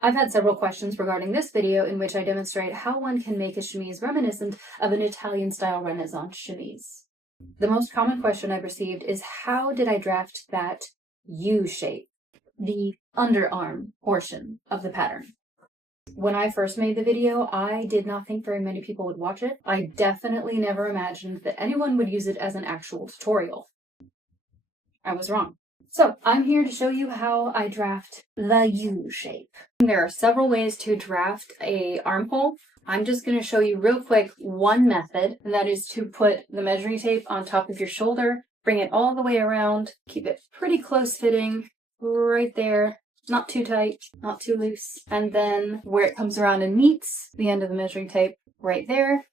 I've had several questions regarding this video in which I demonstrate how one can make a chemise reminiscent of an Italian-style Renaissance chemise. The most common question I've received is how did I draft that U shape, the underarm portion of the pattern? When I first made the video, I did not think very many people would watch it. I definitely never imagined that anyone would use it as an actual tutorial. I was wrong. So, I'm here to show you how I draft the U shape. There are several ways to draft a armhole. I'm just going to show you real quick one method, and that is to put the measuring tape on top of your shoulder, bring it all the way around, keep it pretty close fitting, right there, not too tight, not too loose, and then where it comes around and meets the end of the measuring tape, right there,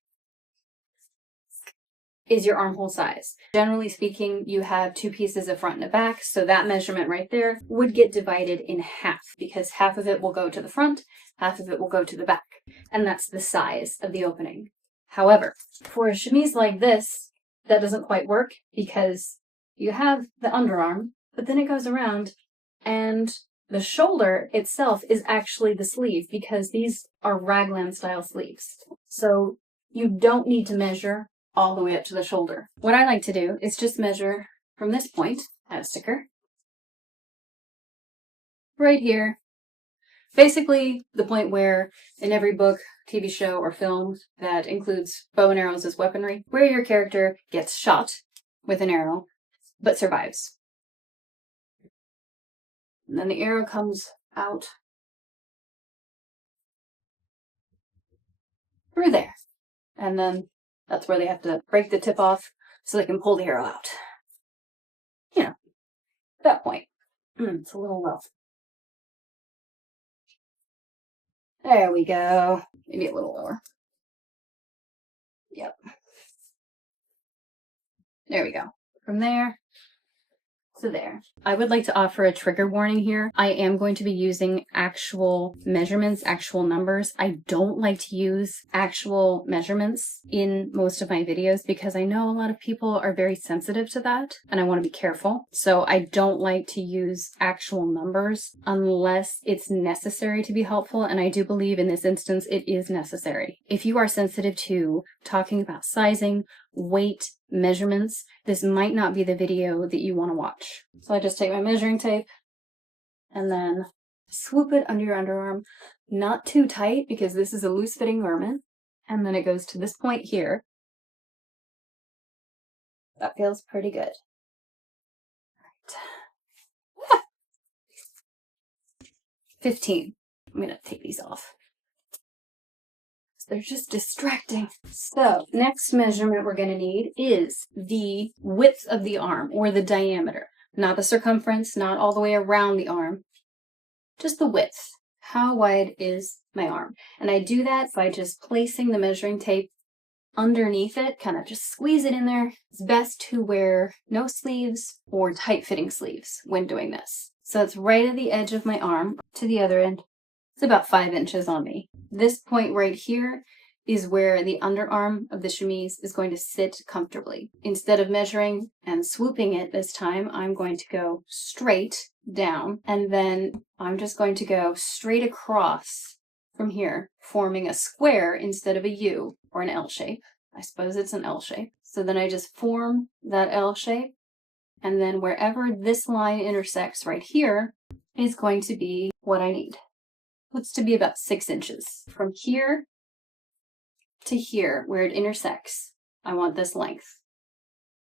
is your armhole size. Generally speaking, you have two pieces, a front and a back, so that measurement right there would get divided in half because half of it will go to the front, half of it will go to the back, and that's the size of the opening. However, for a chemise like this, that doesn't quite work because you have the underarm, but then it goes around and the shoulder itself is actually the sleeve because these are raglan style sleeves. So you don't need to measure all the way up to the shoulder. What I like to do is just measure from this point, add a sticker, right here. Basically, the point where in every book, TV show, or film that includes bow and arrows as weaponry, where your character gets shot with an arrow, but survives. And then the arrow comes out through there. And then that's where they have to break the tip off so they can pull the arrow out. You know, that point. It's a little low. There we go. Maybe a little lower. Yep. There we go. From there to there. I would like to offer a trigger warning here. I am going to be using actual measurements, actual numbers. I don't like to use actual measurements in most of my videos because I know a lot of people are very sensitive to that and I want to be careful. So I don't like to use actual numbers unless it's necessary to be helpful, and I do believe in this instance it is necessary. If you are sensitive to talking about sizing, weight, measurements, this might not be the video that you want to watch. So I just take my measuring tape and then swoop it under your underarm, not too tight because this is a loose fitting garment, and then it goes to this point here. That feels pretty good. Right. 15. I'm gonna take these off. They're just distracting. So, next measurement we're going to need is the width of the arm, or the diameter. Not the circumference, not all the way around the arm. Just the width. How wide is my arm? And I do that by just placing the measuring tape underneath it, kind of just squeeze it in there. It's best to wear no sleeves or tight-fitting sleeves when doing this. So it's right at the edge of my arm to the other end. It's about 5 inches on me. This point right here is where the underarm of the chemise is going to sit comfortably. Instead of measuring and swooping it this time, I'm going to go straight down, and then I'm just going to go straight across from here, forming a square instead of a U or an L shape. I suppose it's an L shape. So then I just form that L shape, and then wherever this line intersects right here is going to be what I need. Looks to be about 6 inches. From here to here, where it intersects, I want this length.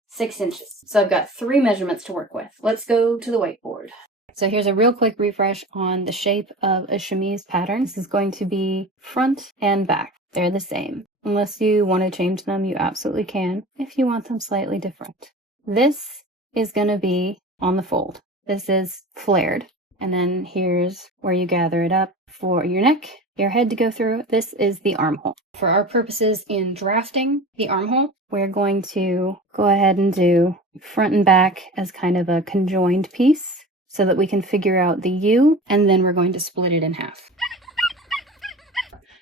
6 inches. So I've got 3 measurements to work with. Let's go to the whiteboard. So here's a real quick refresh on the shape of a chemise pattern. This is going to be front and back. They're the same. Unless you want to change them, you absolutely can, if you want them slightly different. This is going to be on the fold. This is flared. And then here's where you gather it up for your neck, your head to go through. This is the armhole. For our purposes in drafting the armhole, we're going to go ahead and do front and back as kind of a conjoined piece so that we can figure out the U, and then we're going to split it in half.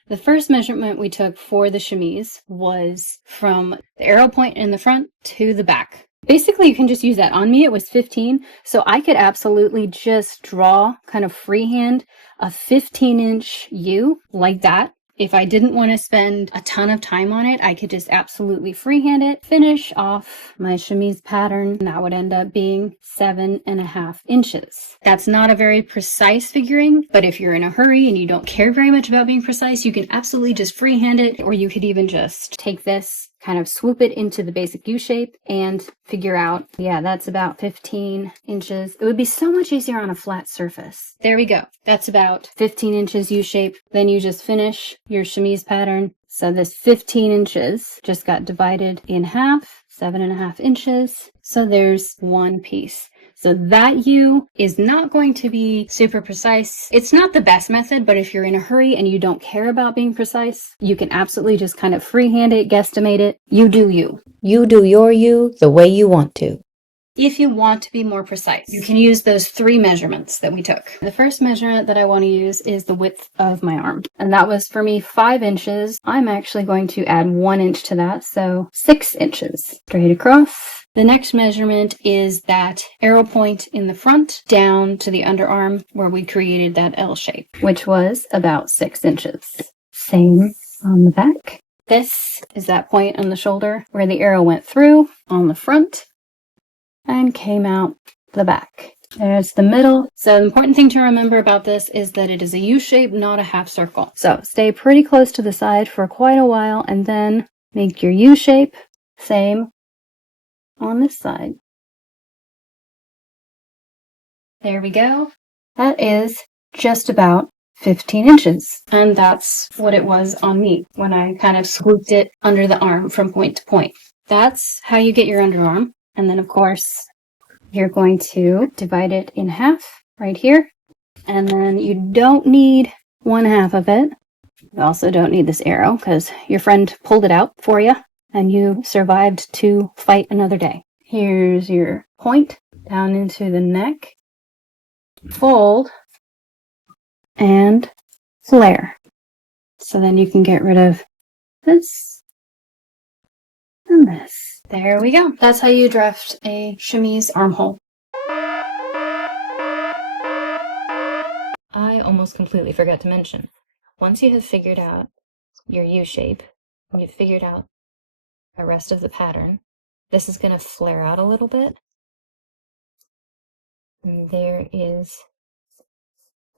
The first measurement we took for the chemise was from the arrow point in the front to the back. Basically, you can just use that. On me, it was 15, so I could absolutely just draw kind of freehand a 15-inch U like that. If I didn't want to spend a ton of time on it, I could just absolutely freehand it, finish off my chemise pattern, and that would end up being 7.5 inches. That's not a very precise figuring, but if you're in a hurry and you don't care very much about being precise, you can absolutely just freehand it, or you could even just take this, kind of swoop it into the basic U shape and figure out, yeah, that's about 15 inches. It would be so much easier on a flat surface. There we go. That's about 15 inches U shape. Then you just finish your chemise pattern. So this 15 inches just got divided in half, 7.5 inches. So there's one piece. So that U is not going to be super precise. It's not the best method, but if you're in a hurry and you don't care about being precise, you can absolutely just kind of freehand it, guesstimate it. You do you. You do your you the way you want to. If you want to be more precise, you can use those 3 measurements that we took. The first measurement that I want to use is the width of my arm. And that was for me 5 inches. I'm actually going to add 1 inch to that, so 6 inches straight across. The next measurement is that arrow point in the front down to the underarm where we created that L shape, which was about 6 inches. Same on the back. This is that point on the shoulder where the arrow went through on the front and came out the back. There's the middle. So the important thing to remember about this is that it is a U shape, not a half circle. So stay pretty close to the side for quite a while and then make your U shape. Same on this side. There we go. That is just about 15 inches. And that's what it was on me when I kind of swooped it under the arm from point to point. That's how you get your underarm. And then, of course, you're going to divide it in half right here. And then you don't need 1/2 of it. You also don't need this arrow because your friend pulled it out for you and you survived to fight another day. Here's your point down into the neck. Fold and flare. So then you can get rid of this and this. There we go. That's how you draft a chemise armhole. I almost completely forgot to mention, once you have figured out your U shape, and you've figured out the rest of the pattern, this is going to flare out a little bit. And there is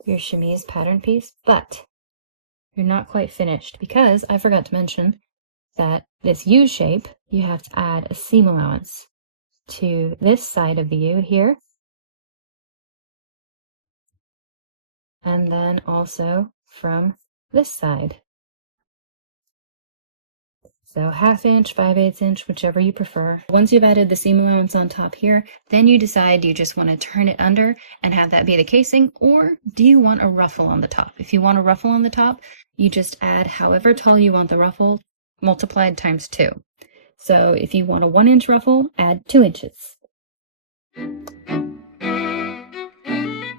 your chemise pattern piece, but you're not quite finished because I forgot to mention that this U shape, you have to add a seam allowance to this side of the U here, and then also from this side. So 1/2 inch, 5/8 inch, whichever you prefer. Once you've added the seam allowance on top here, then you decide, do you just want to turn it under and have that be the casing, or do you want a ruffle on the top? If you want a ruffle on the top, you just add however tall you want the ruffle multiplied times 2. So if you want a 1-inch ruffle, add 2 inches.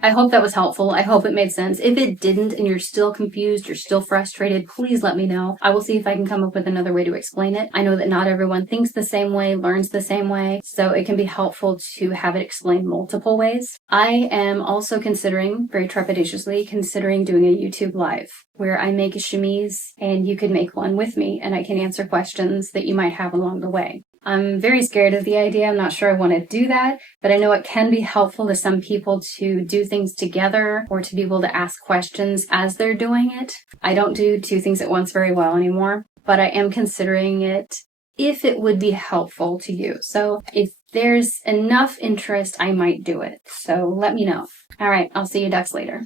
I hope that was helpful. I hope it made sense. If it didn't and you're still confused, you're still frustrated, please let me know. I will see if I can come up with another way to explain it. I know that not everyone thinks the same way, learns the same way, so it can be helpful to have it explained multiple ways. I am also considering, very trepidatiously, considering doing a YouTube live where I make a chemise and you could make one with me and I can answer questions that you might have along the way. I'm very scared of the idea. I'm not sure I want to do that, but I know it can be helpful to some people to do things together or to be able to ask questions as they're doing it. I don't do 2 things at once very well anymore, but I am considering it if it would be helpful to you. So if there's enough interest, I might do it. So let me know. All right, I'll see you ducks later.